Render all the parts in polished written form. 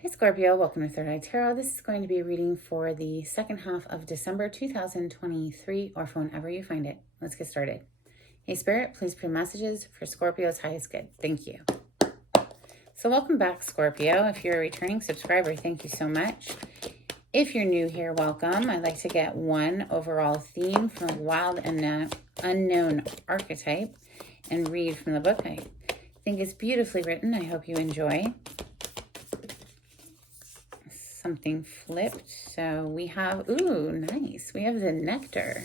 Hey Scorpio, welcome to Third Eye Tarot. This is going to be a reading for the second half of December 2023, or for whenever you find it. Let's get started. Hey Spirit, please put messages for Scorpio's highest good. Thank you. So welcome back, Scorpio. If you're a returning subscriber, thank you so much. If you're new here, welcome. I'd like to get one overall theme from a wild and unknown archetype and read from the book. I think it's beautifully written. I hope you enjoy. Something flipped. So we have, ooh, nice. We have the nectar.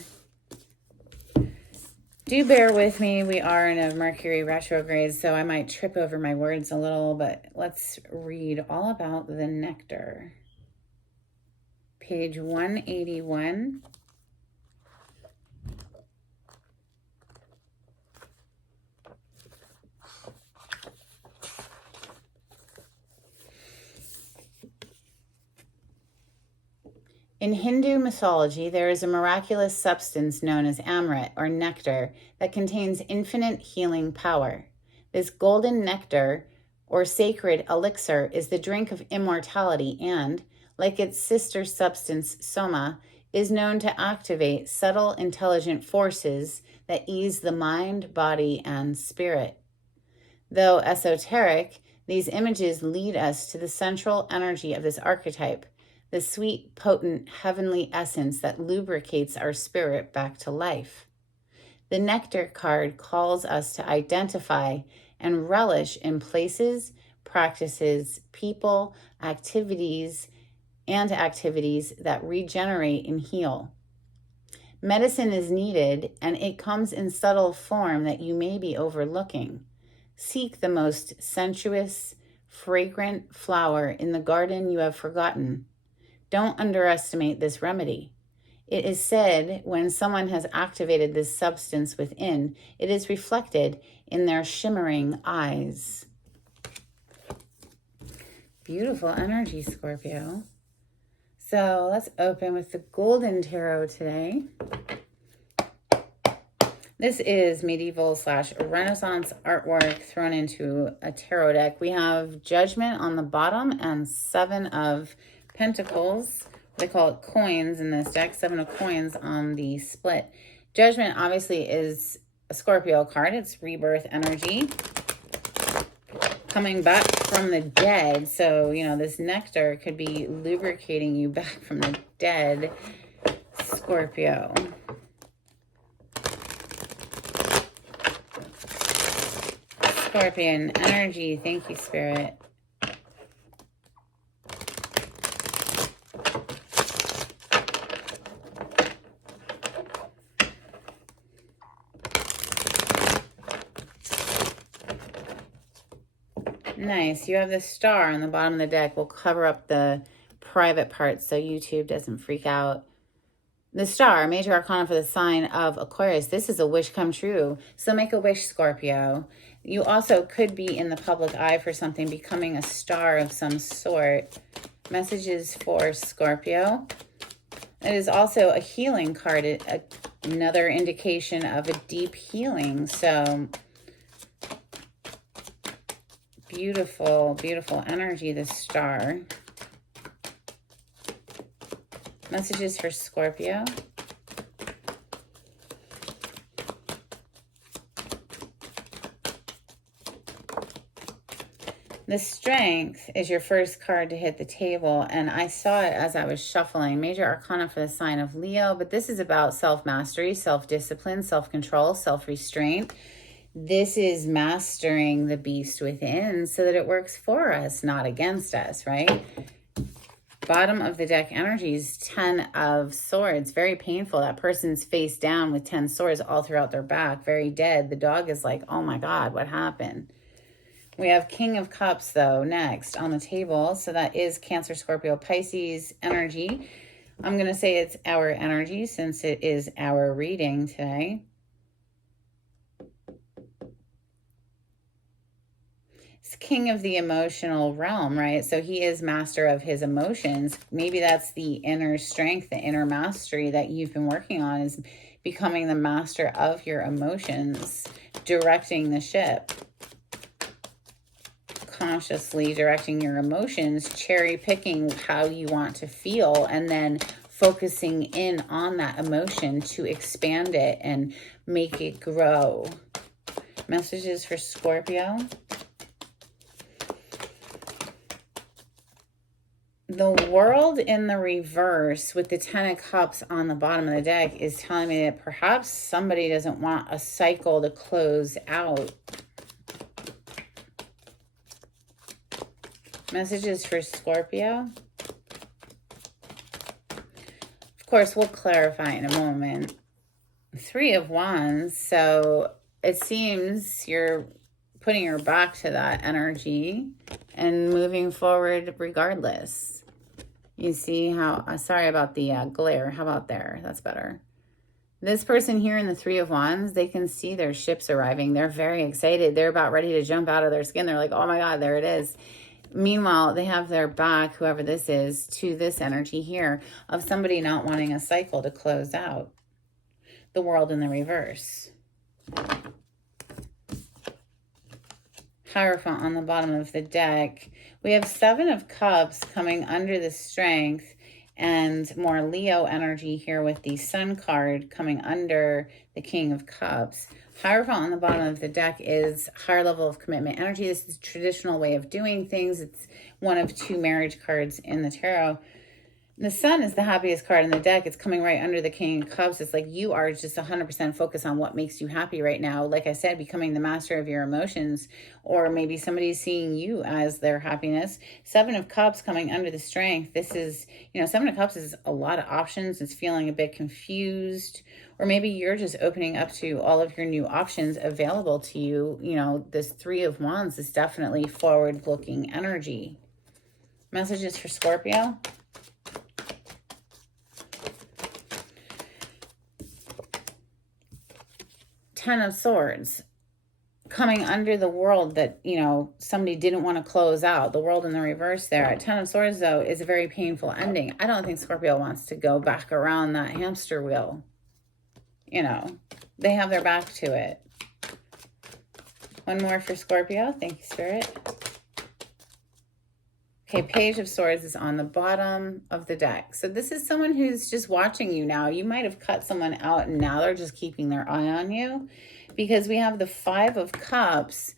Do bear with me. We are in a Mercury retrograde, so I might trip over my words a little, but let's read all about the nectar. Page 181. In Hindu mythology, there is a miraculous substance known as amrit, or nectar, that contains infinite healing power. This golden nectar, or sacred elixir, is the drink of immortality and, like its sister substance soma, is known to activate subtle intelligent forces that ease the mind, body, and spirit. Though esoteric, these images lead us to the central energy of this archetype, the sweet, potent, heavenly essence that lubricates our spirit back to life. The Nectar card calls us to identify and relish in places, practices, people, activities that regenerate and heal. Medicine is needed, and it comes in subtle form that you may be overlooking. Seek the most sensuous, fragrant flower in the garden you have forgotten. Don't underestimate this remedy. It is said when someone has activated this substance within, it is reflected in their shimmering eyes. Beautiful energy, Scorpio. So let's open with the Golden Tarot today. This is medieval/Renaissance artwork thrown into a tarot deck. We have Judgment on the bottom and Seven of Pentacles. They call it coins in this deck. 7 of coins on the split. Judgment obviously is a Scorpio card. It's rebirth energy. Coming back from the dead. So, this nectar could be lubricating you back from the dead, Scorpio. Scorpion energy. Thank you, Spirit. Nice. You have the star on the bottom of the deck. We'll cover up the private parts so YouTube doesn't freak out. The star, major arcana for the sign of Aquarius. This is a wish come true. So make a wish, Scorpio. You also could be in the public eye for something, becoming a star of some sort. Messages for Scorpio. It is also a healing card, another indication of a deep healing. So beautiful, beautiful energy, this star. Messages for Scorpio. The Strength is your first card to hit the table, and I saw it as I was shuffling. Major arcana for the sign of Leo, but this is about self-mastery, self-discipline, self-control, self-restraint. This is mastering the beast within so that it works for us, not against us, right? Bottom of the deck energies, 10 of swords. Very painful. That person's face down with 10 swords all throughout their back. Very dead. The dog is like, oh my God, what happened? We have King of Cups, though, next on the table. So that is Cancer, Scorpio, Pisces energy. I'm going to say it's our energy since it is our reading today. It's king of the emotional realm, right? So he is master of his emotions. Maybe that's the inner strength, the inner mastery that you've been working on, is becoming the master of your emotions, directing the ship. subconsciously directing your emotions, cherry picking how you want to feel, and then focusing in on that emotion to expand it and make it grow. Messages for Scorpio. The World in the reverse with the 10 of Cups on the bottom of the deck is telling me that perhaps somebody doesn't want a cycle to close out. Messages for Scorpio. Of course, we'll clarify in a moment. 3 of Wands. So it seems you're putting your back to that energy and moving forward regardless. You see how, sorry about the glare. How about there? That's better. This person here in the 3 of Wands, they can see their ships arriving. They're very excited. They're about ready to jump out of their skin. They're like, oh my God, there it is. Meanwhile, they have their back, whoever this is, to this energy here of somebody not wanting a cycle to close out. The World in the reverse. Hierophant on the bottom of the deck. We have 7 of Cups coming under the Strength and more Leo energy here with the Sun card coming under the King of Cups. Hierophant on the bottom of the deck is higher level of commitment energy. This is a traditional way of doing things. It's one of 2 marriage cards in the tarot. The Sun is the happiest card in the deck. It's coming right under the King of Cups. It's like you are just 100% focused on what makes you happy right now. Like I said, becoming the master of your emotions, or maybe somebody's seeing you as their happiness. 7 of Cups coming under the Strength. This is, 7 of Cups is a lot of options. It's feeling a bit confused, or maybe you're just opening up to all of your new options available to you. This 3 of Wands is definitely forward-looking energy. Messages for Scorpio. Ten of Swords coming under the World that, somebody didn't want to close out. The World in the reverse there. 10 of Swords, though, is a very painful ending. I don't think Scorpio wants to go back around that hamster wheel. They have their back to it. One more for Scorpio. Thank you, Spirit. Okay, Page of Swords is on the bottom of the deck. So this is someone who's just watching you now. You might have cut someone out and now they're just keeping their eye on you, because we have the 5 of Cups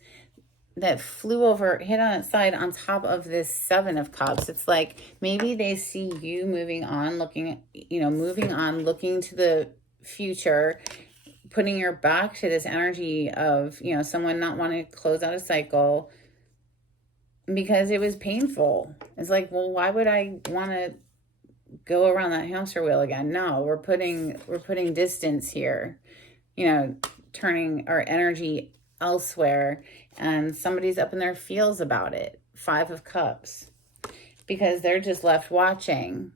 that flew over, hit on its side on top of this 7 of Cups. It's like maybe they see you moving on, looking to the future, putting your back to this energy of, someone not wanting to close out a cycle, because it was painful. It's like, well, why would I want to go around that hamster wheel again? No, we're putting distance here, turning our energy elsewhere, and somebody's up in their feels about it. 5 of Cups, because they're just left watching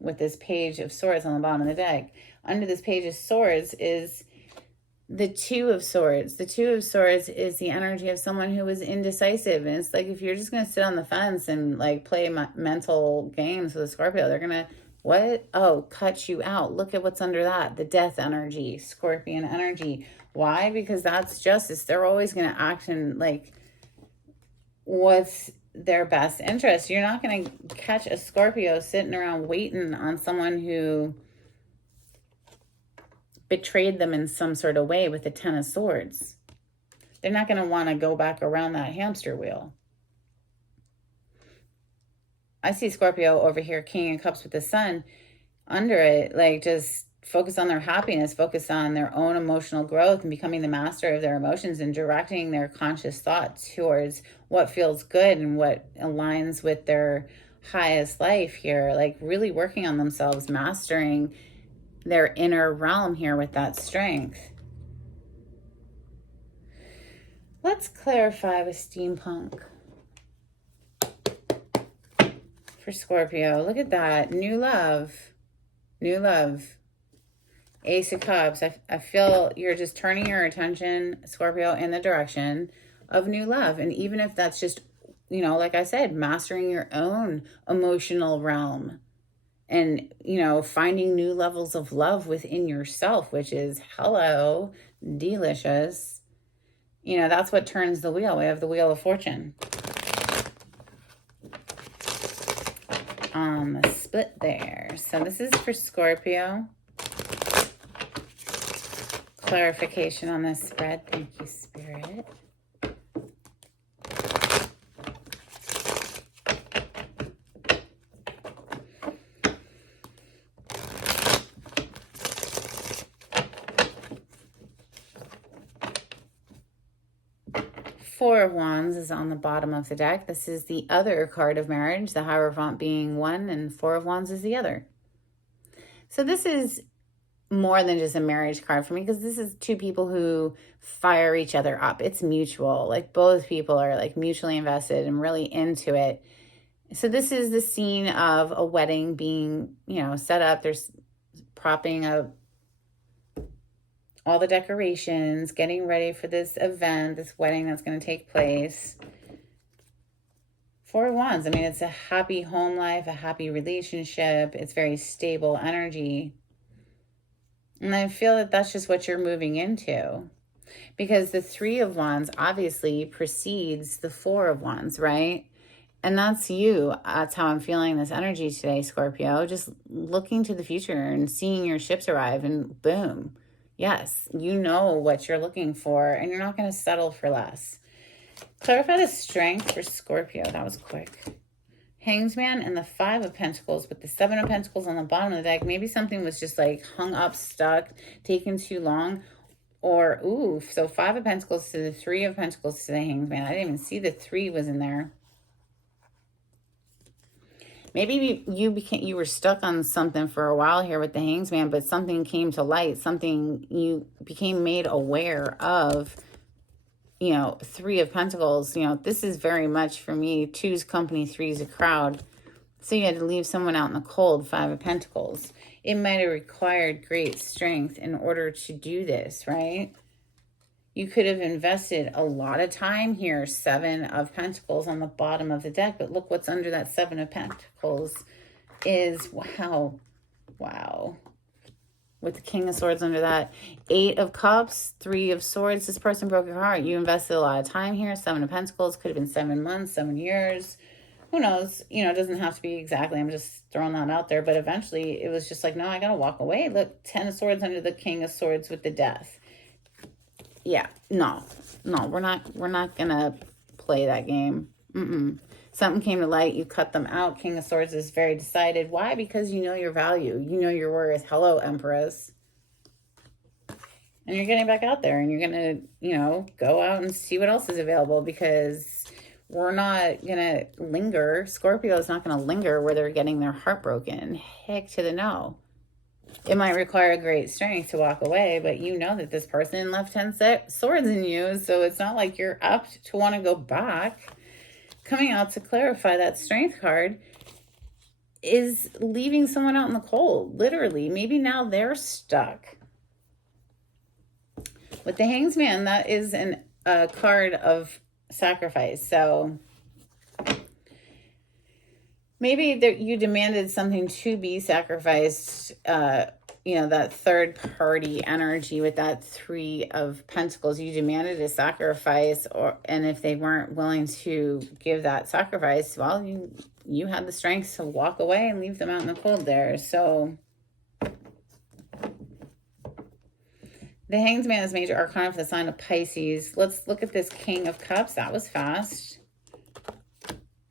with this Page of Swords on the bottom of the deck. Under this Page of Swords is the 2 of Swords. The 2 of Swords is the energy of someone who was indecisive. And it's like, if you're just going to sit on the fence and play mental games with a Scorpio, they're going to, what? Oh, cut you out. Look at what's under that. The Death energy, Scorpion energy. Why? Because that's justice. They're always going to act in what's their best interest. You're not going to catch a Scorpio sitting around waiting on someone who betrayed them in some sort of way with the 10 of Swords. They're not going to want to go back around that hamster wheel. I see Scorpio over here, King of Cups with the Sun under it, just focus on their happiness, focus on their own emotional growth and becoming the master of their emotions and directing their conscious thoughts towards what feels good and what aligns with their highest life here. Really working on themselves, mastering their inner realm here with that Strength. Let's clarify with Steampunk for Scorpio. Look at that. New love. New love. Ace of Cups. I feel you're just turning your attention, Scorpio, in the direction of new love. And even if that's just, like I said, mastering your own emotional realm, and, finding new levels of love within yourself, which is, hello, delicious. That's what turns the wheel. We have the Wheel of Fortune. on the split there. So this is for Scorpio. Clarification on this spread. Thank you, Spirit. Four of Wands is on the bottom of the deck. This is the other card of marriage, the Hierophant being one and Four of Wands is the other. So this is more than just a marriage card for me, because this is two people who fire each other up. It's mutual. Like both people are like mutually invested and really into it. So this is the scene of a wedding being, set up. There's propping up all the decorations, getting ready for this event, this wedding that's going to take place. Four of Wands. I mean, it's a happy home life, a happy relationship. It's very stable energy. And I feel that that's just what you're moving into. Because the Three of Wands obviously precedes the Four of Wands, right? And that's you. That's how I'm feeling this energy today, Scorpio. Just looking to the future and seeing your ships arrive and boom. Yes, you know what you're looking for and you're not going to settle for less. Clarify the strength for Scorpio. That was quick. Hangman and the Five of Pentacles with the Seven of Pentacles on the bottom of the deck. Maybe something was just like hung up, stuck, taking too long. Or, so Five of Pentacles to the Three of Pentacles to the Hangman. I didn't even see the three was in there. Maybe you were stuck on something for a while here with the Hangman, but something came to light, something you became made aware of, Three of Pentacles. This is very much for me, two's company, three's a crowd. So you had to leave someone out in the cold, Five of Pentacles. It might have required great strength in order to do this, right? You could have invested a lot of time here, Seven of Pentacles on the bottom of the deck. But look what's under that Seven of Pentacles is, wow. With the King of Swords under that. Eight of Cups, Three of Swords. This person broke your heart. You invested a lot of time here. Seven of Pentacles could have been 7 months, 7 years. Who knows? It doesn't have to be exactly. I'm just throwing that out there. But eventually it was just like, no, I got to walk away. Look, 10 of Swords under the King of Swords with the Death. Yeah, no, we're not going to play that game. Something came to light. You cut them out. King of Swords is very decided. Why? Because you know your value. You know your worth. Hello, Empress. And you're getting back out there and you're going to, go out and see what else is available, because we're not going to linger. Scorpio is not going to linger where they're getting their heart broken. Heck to the no. It might require great strength to walk away, but you know that this person left 10 swords in you, so it's not like you're up to want to go back. Coming out to clarify that strength card is leaving someone out in the cold, literally. Maybe now they're stuck. With the Hangman, that is a card of sacrifice, so maybe you demanded something to be sacrificed, that third party energy with that Three of Pentacles. You demanded a sacrifice, and if they weren't willing to give that sacrifice, well, you had the strength to walk away and leave them out in the cold there. So the Hangman is major arcana for the sign of Pisces. Let's look at this King of Cups. That was fast.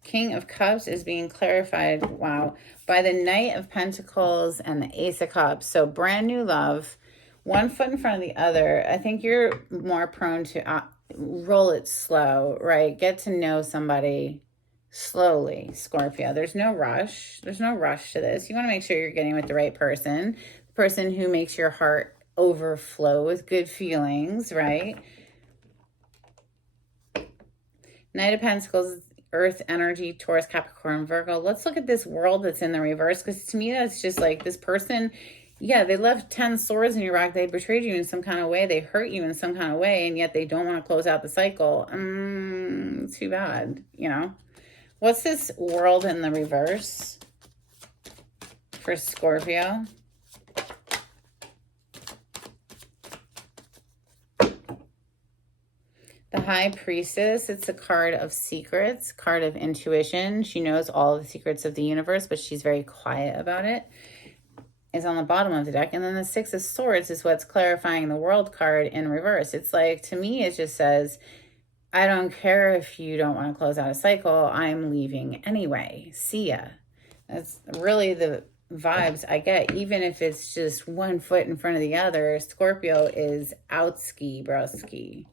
King of Cups is being clarified, wow, by the Knight of Pentacles and the Ace of Cups. So brand new love, one foot in front of the other. I think you're more prone to roll it slow, right? Get to know somebody slowly, Scorpio. There's no rush. There's no rush to this. You want to make sure you're getting with the right person, the person who makes your heart overflow with good feelings, right? Knight of Pentacles, Earth energy, Taurus, Capricorn, Virgo. Let's look at this world that's in the reverse, because to me that's just like this person, yeah, they left 10 swords in your back. They betrayed you in some kind of way. They hurt you in some kind of way, and yet they don't want to close out the cycle. Too bad, What's this world in the reverse for Scorpio? The High Priestess, it's a card of secrets, card of intuition. She knows all the secrets of the universe, but she's very quiet about it. Is on the bottom of the deck. And then the Six of Swords is what's clarifying the World card in reverse. It's like, to me, it just says, I don't care if you don't want to close out a cycle. I'm leaving anyway. See ya. That's really the vibes I get, even if it's just one foot in front of the other. Scorpio is out ski broski.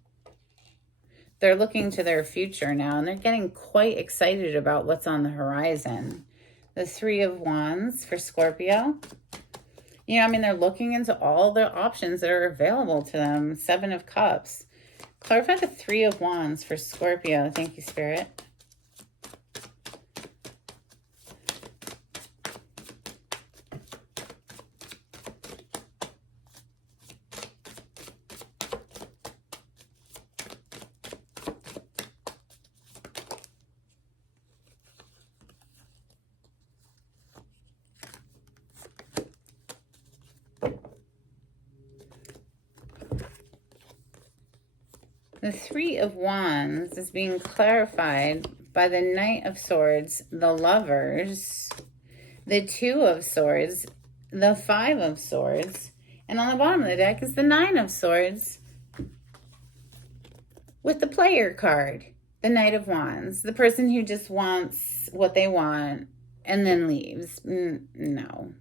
They're looking to their future now, and they're getting quite excited about what's on the horizon. The Three of Wands for Scorpio. You know, I mean, they're looking into all the options that are available to them. Seven of Cups. Clarify the Three of Wands for Scorpio. Thank you, Spirit. The Three of Wands is being clarified by the Knight of Swords, the Lovers, the Two of Swords, the Five of Swords, and on the bottom of the deck is the Nine of Swords with the Player card, the Knight of Wands, the person who just wants what they want and then leaves. No.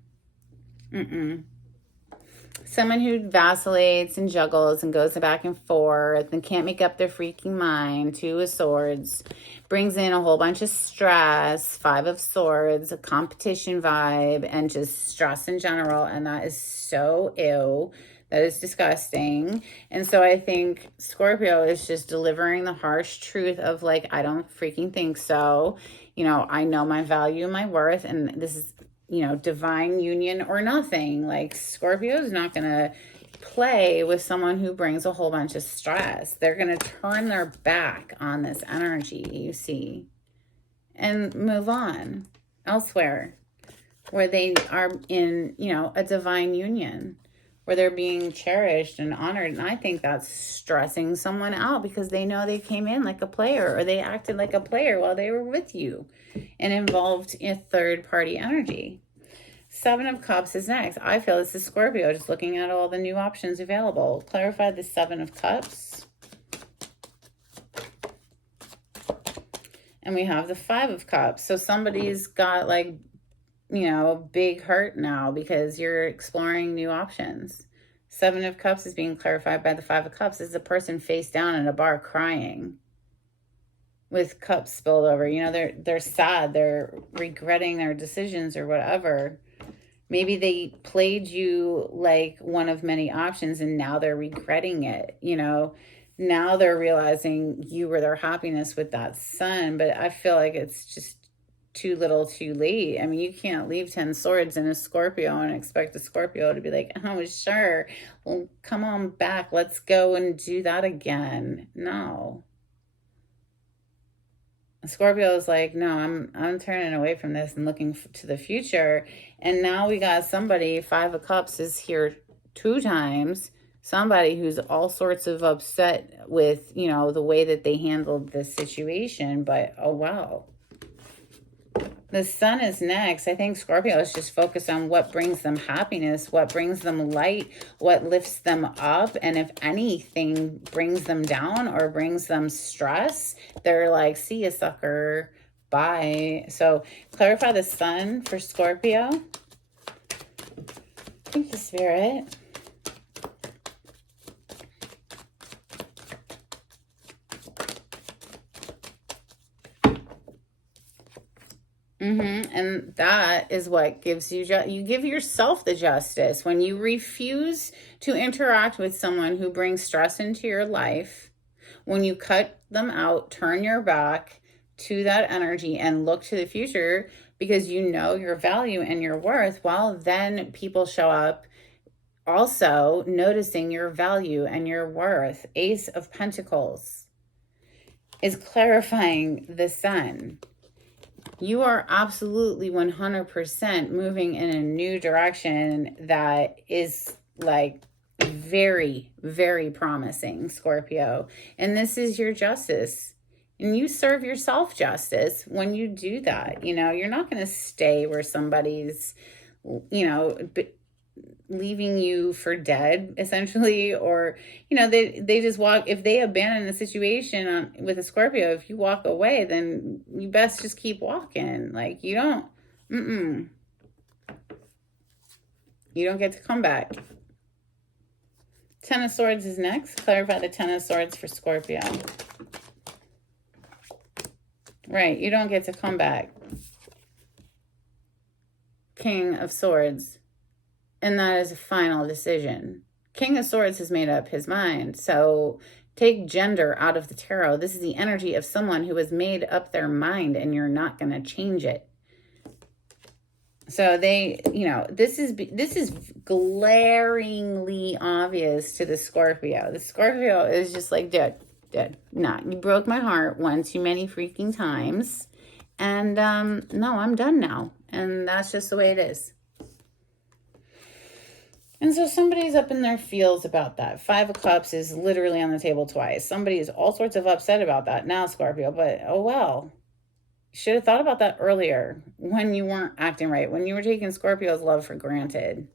Someone who vacillates and juggles and goes back and forth and can't make up their freaking mind. Two of Swords brings in a whole bunch of stress. Five of Swords, a competition vibe, and just stress in general. And that is so ew. That is disgusting. And so I think Scorpio is just delivering the harsh truth of like, I don't freaking think so. You know, I know my value, my worth, and this is, you know, divine union or nothing. Like, Scorpio is not going to play with someone who brings a whole bunch of stress. They're going to turn their back on this energy, you see, and move on elsewhere where they are in, you know, a divine union where they're being cherished and honored. And I think that's stressing someone out because they know they came in like a player or they acted like a player while they were with you and involved in third-party energy. Seven of Cups is next. I feel this is Scorpio just looking at all the new options available. Clarify the Seven of Cups. And we have the Five of Cups. So somebody's got like, you know, a big hurt now because you're exploring new options. Seven of Cups is being clarified by the Five of Cups. It's a person face down in a bar crying with cups spilled over. You know, they're sad. They're regretting their decisions or whatever. Maybe they played you like one of many options and now they're regretting it. You know, now they're realizing you were their happiness with that sun. But I feel like it's just too little too late. I mean, you can't leave 10 swords in a Scorpio and expect a Scorpio to be like, oh, sure. Well, come on back. Let's go and do that again. No. Scorpio is like, no, I'm turning away from this and looking to the future. And now we got somebody, Five of Cups is here 2 times. Somebody who's all sorts of upset with, you know, the way that they handled this situation. But, oh, wow. The Sun is next. I think Scorpio is just focused on what brings them happiness, what brings them light, what lifts them up. And if anything brings them down or brings them stress, they're like, see ya, sucker. Bye. So clarify the Sun for Scorpio. Thank you, Spirit. And that is what gives you, you give yourself the justice. When you refuse to interact with someone who brings stress into your life, when you cut them out, turn your back to that energy and look to the future because you know your value and your worth, well, then people show up also noticing your value and your worth. Ace of Pentacles is clarifying the Sun. You are absolutely 100% moving in a new direction that is like Very, very promising, Scorpio. And this is your justice. And you serve yourself justice when you do that. You know, you're not going to stay where somebody's, leaving you for dead, essentially, or they just walk. If they abandon a situation with a Scorpio, if you walk away, then you best just keep walking. Like, you don't get to come back. Ten of Swords is next. Clarify the Ten of Swords for Scorpio. Right, you don't get to come back. King of Swords. And that is a final decision. King of Swords has made up his mind. So take gender out of the tarot. This is the energy of someone who has made up their mind, and you're not going to change it. So they, this is glaringly obvious to the Scorpio. The Scorpio is just like, dude, nah, you broke my heart one too many freaking times. And no, I'm done now. And that's just the way it is. And so somebody's up in their feels about that. Five of Cups is literally on the table twice. Somebody is all sorts of upset about that now, Scorpio, but oh well. Should have thought about that earlier when you weren't acting right, when you were taking Scorpio's love for granted.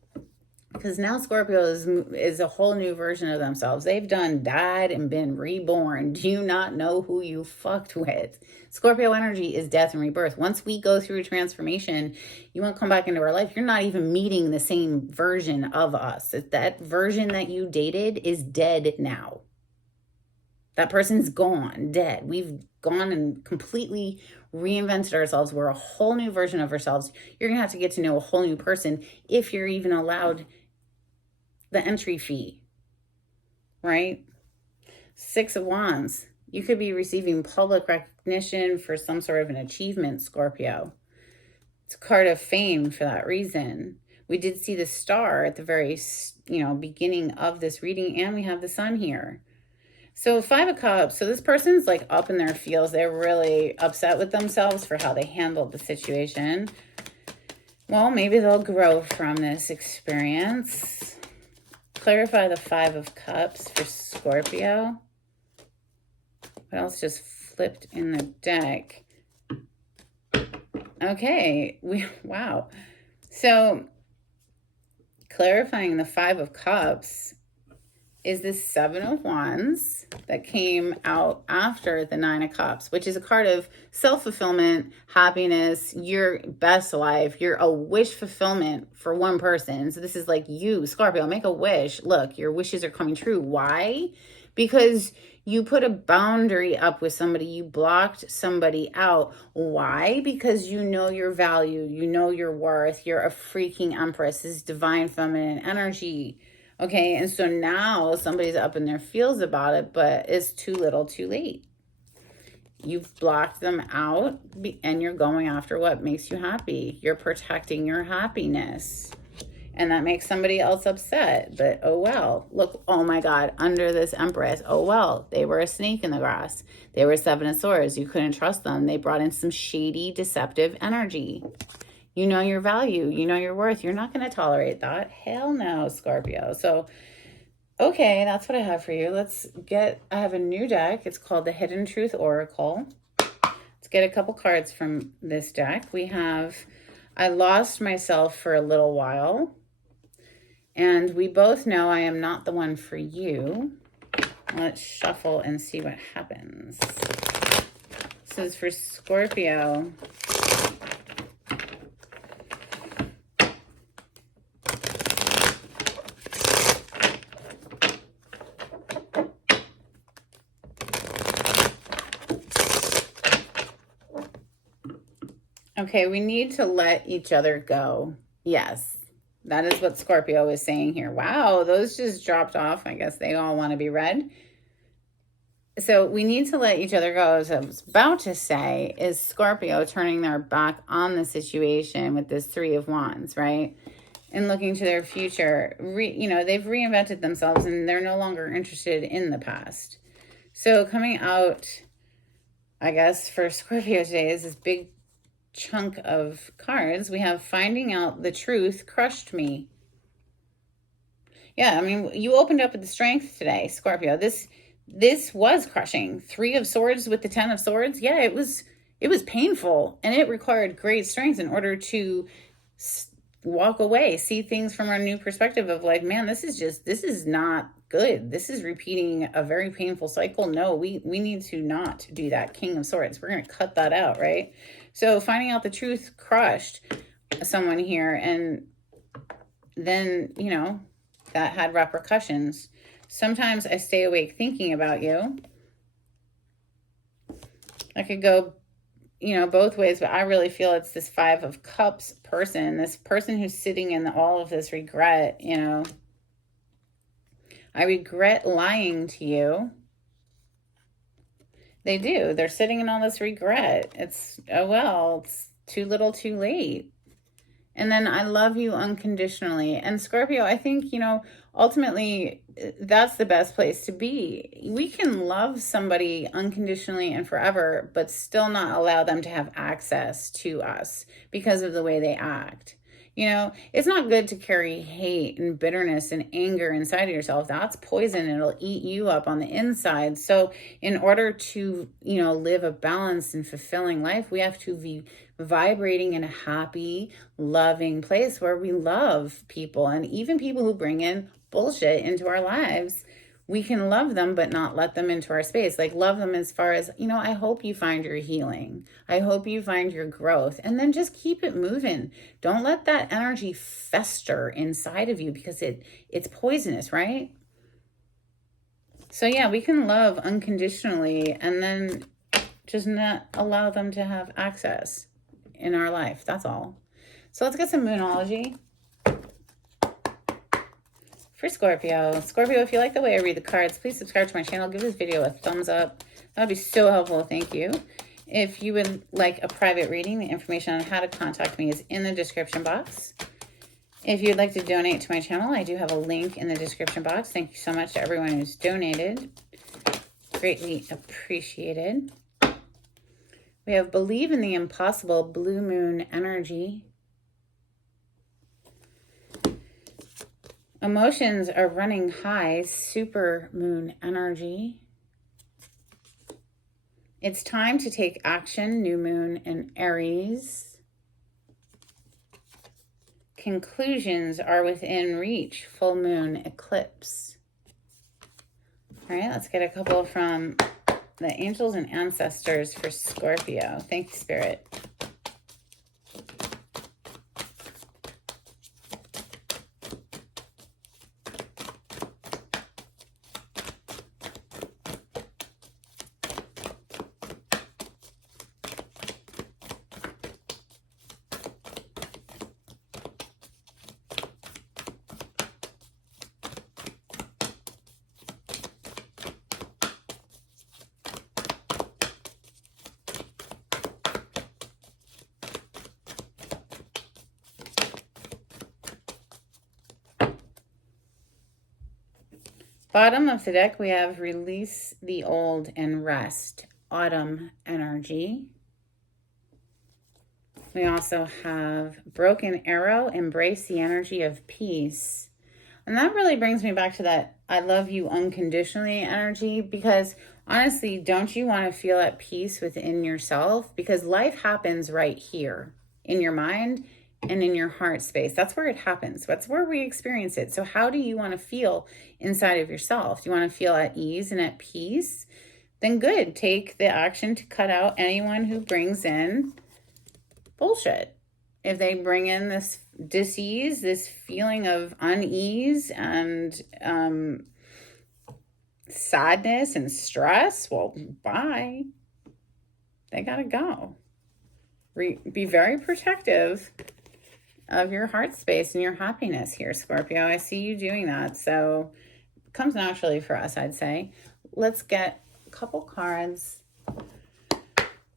Because now Scorpio is a whole new version of themselves. They've died and been reborn. Do you not know who you fucked with? Scorpio energy is death and rebirth. Once we go through transformation, you won't come back into our life. You're not even meeting the same version of us. That version that you dated is dead now. That person's gone, dead. We've gone and completely reinvented ourselves. We're a whole new version of ourselves. You're going to have to get to know a whole new person if you're even allowed the entry fee, right? Six of Wands. You could be receiving public recognition for some sort of an achievement, Scorpio. It's a card of fame for that reason. We did see the star at the very, beginning of this reading, and we have the sun here. So Five of Cups. So this person's like up in their feels. They're really upset with themselves for how they handled the situation. Well, maybe they'll grow from this experience. Clarify the Five of Cups for Scorpio. What else just flipped in the deck? Okay. Wow. So clarifying the Five of Cups is the Seven of Wands that came out after the Nine of Cups, which is a card of self-fulfillment, happiness, your best life. You're a wish fulfillment for one person. So this is like you, Scorpio, make a wish. Look, your wishes are coming true. Why? Because you put a boundary up with somebody. You blocked somebody out. Why? Because you know your value. You know your worth. You're a freaking empress. This is divine feminine energy. Okay, and so now somebody's up in their feels about it, but it's too little too late. You've blocked them out, and you're going after what makes you happy. You're protecting your happiness. And that makes somebody else upset. But oh well. Look, oh my God, under this Empress. Oh well, they were a snake in the grass. They were Seven of Swords. You couldn't trust them. They brought in some shady, deceptive energy. You know your value. You know your worth. You're not going to tolerate that. Hell no, Scorpio. So, okay, that's what I have for you. I have a new deck. It's called the Hidden Truth Oracle. Let's get a couple cards from this deck. We have, I lost myself for a little while. And we both know I am not the one for you. Let's shuffle and see what happens. This is for Scorpio. Okay, we need to let each other go. Yes, that is what Scorpio is saying here. Wow, those just dropped off. I guess they all want to be read. So we need to let each other go. As I was about to say, is Scorpio turning their back on the situation with this Three of Wands, right? And looking to their future. They've reinvented themselves and they're no longer interested in the past. So coming out, I guess, for Scorpio today is this big chunk of cards. We have finding out the truth crushed me. Yeah, I mean, you opened up with the strength today, Scorpio. This was crushing. 3 of Swords with the 10 of Swords. Yeah, it was painful, and it required great strength in order to walk away, see things from a new perspective of like, man, this is not good. This is repeating a very painful cycle. No, we need to not do that. King of Swords. We're going to cut that out, right? So finding out the truth crushed someone here, and then, that had repercussions. Sometimes I stay awake thinking about you. I could go, both ways, but I really feel it's this 5 of Cups person, this person who's sitting in all of this regret, I regret lying to you. They do. They're sitting in all this regret. It's, oh, well, it's too little too late. And then I love you unconditionally. And Scorpio, I think, ultimately that's the best place to be. We can love somebody unconditionally and forever, but still not allow them to have access to us because of the way they act. It's not good to carry hate and bitterness and anger inside of yourself. That's poison. It'll eat you up on the inside. So in order to, live a balanced and fulfilling life, we have to be vibrating in a happy, loving place where we love people, and even people who bring in bullshit into our lives. We can love them, but not let them into our space. Like, love them as far as, I hope you find your healing. I hope you find your growth. And then just keep it moving. Don't let that energy fester inside of you, because it's poisonous, right? So yeah, we can love unconditionally and then just not allow them to have access in our life. That's all. So let's get some Moonology for Scorpio. Scorpio, if you like the way I read the cards, please subscribe to my channel. Give this video a thumbs up. That would be so helpful. Thank you. If you would like a private reading, the information on how to contact me is in the description box. If you'd like to donate to my channel, I do have a link in the description box. Thank you so much to everyone who's donated. Greatly appreciated. We have Believe in the Impossible, Blue Moon Energy. Emotions are running high, Super Moon Energy. It's time to take action, New Moon in Aries. Conclusions are within reach, Full Moon Eclipse. All right, let's get a couple from the angels and ancestors for Scorpio. Thank you, Spirit. Bottom of the deck, we have Release the Old and Rest, Autumn Energy. We also have Broken Arrow, Embrace the Energy of Peace. And that really brings me back to that I love you unconditionally energy, because honestly, don't you want to feel at peace within yourself? Because life happens right here in your mind and in your heart space. That's where it happens. That's where we experience it. So how do you want to feel inside of yourself? Do you want to feel at ease and at peace? Then good. Take the action to cut out anyone who brings in bullshit. If they bring in this dis-ease, this feeling of unease and sadness and stress, well, bye. They gotta go. Be very protective of your heart space and your happiness here, Scorpio. I see you doing that. So it comes naturally for us, I'd say. Let's get a couple cards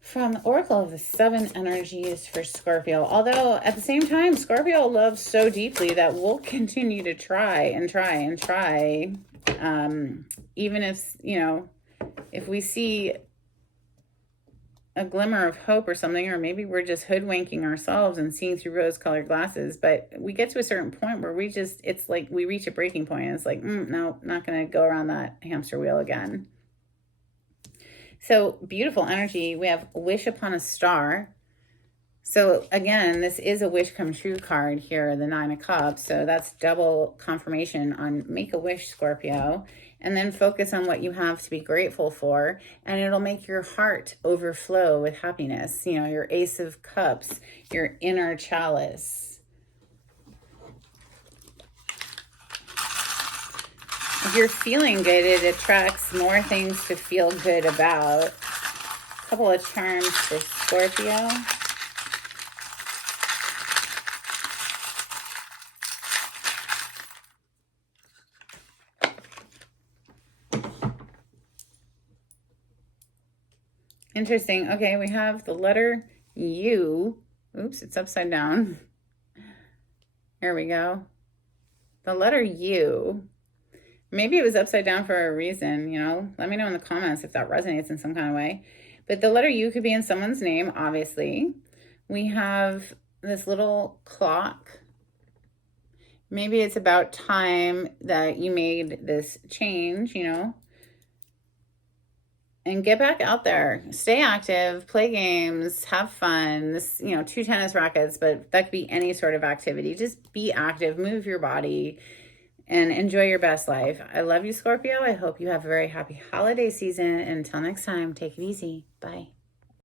from the Oracle of the 7 Energies for Scorpio. Although at the same time, Scorpio loves so deeply that we'll continue to try and try and try. Even if, if we see a glimmer of hope or something, or maybe we're just hoodwinking ourselves and seeing through rose-colored glasses. But we get to a certain point where it's like we reach a breaking point. And it's like, no, not going to go around that hamster wheel again. So beautiful energy. We have wish upon a star. So again, this is a wish come true card here, the 9 of Cups. So that's double confirmation on make a wish, Scorpio, and then focus on what you have to be grateful for, and it'll make your heart overflow with happiness. You know, your Ace of Cups, your inner chalice. If you're feeling good, it attracts more things to feel good about. A couple of charms for Scorpio. Interesting. Okay, we have the letter U. Oops, it's upside down. Here we go. The letter U. Maybe it was upside down for a reason, you know? Let me know in the comments if that resonates in some kind of way. But the letter U could be in someone's name, obviously. We have this little clock. Maybe it's about time that you made this change, you know? And get back out there, stay active, play games, have fun. This, you know, 2 tennis rackets, but that could be any sort of activity. Just be active, move your body, and enjoy your best life. I love you, Scorpio. I hope you have a very happy holiday season. Until next time, take it easy. Bye.